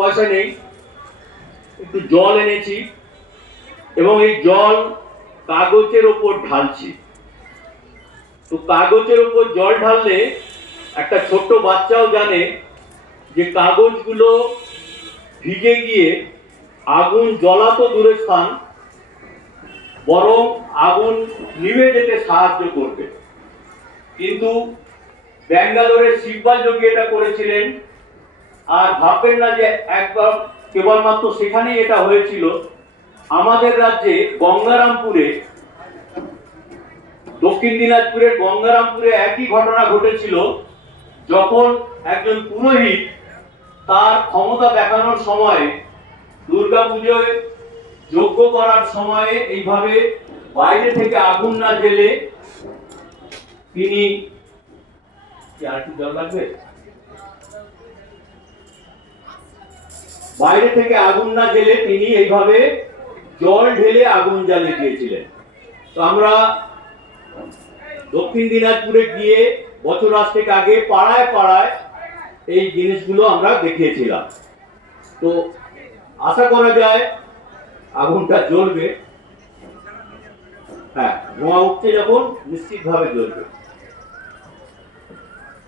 পয়সা নেই, একটু জল এনেছি এবং এই জল কাগজের ওপর ঢালছি। তো কাগজের ওপর জল ঢাললে একটা ছোট্ট বাচ্চাও জানে যে কাগজগুলো ভিজে গিয়ে আগুন জ্বলা তো দূরের স্থান, বরং আগুন নিভে যেতে সাহায্য করবে। কিন্তু ব্যাঙ্গালোরের শিবপাল যোগী এটা করেছিলেন। আর ভাববেন না যে একবার কেবলমাত্র সেখানেই এটা হয়েছিল। আমাদের রাজ্যে গঙ্গারামপুরে, দক্ষিণ দিনাজপুরের গঙ্গারামপুরে একই ঘটনা ঘটেছিল, যখন একজন পুরোহিত তার ক্ষমতা দেখানোর সময় দুর্গাপুজোয় যজ্ঞ করার সময়ে এইভাবে বাইরে থেকে আগুন না জ্বেলে তিনি, আর কি জল লাগবে, বাইরে থেকে আগুন না জ্বেলে তিনি এইভাবে জল ঢেলে আগুন জ্বালিয়ে দিয়েছিলেন। তো আমরা দক্ষিণ দিনাজপুরে গিয়ে বছর আসতে আগে পাড়ায় পাড়ায় এই জিনিসগুলো আমরা দেখিয়েছিলাম। তো আশা করা যায় আগুনটা জ্বলবে। হ্যাঁ, ধোঁয়া উঠছে যখন নিশ্চিতভাবে জ্বলবে।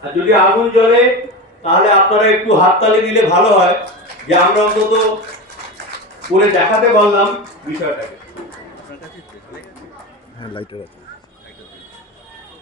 আর যদি আগুন জ্বলে তাহলে আপনারা একটু হাততালি দিলে ভালো হয়, যে আমরা অন্তত করে দেখাতে পারলাম বিষয়টাকে। হ্যাঁ, লাইটার আছে।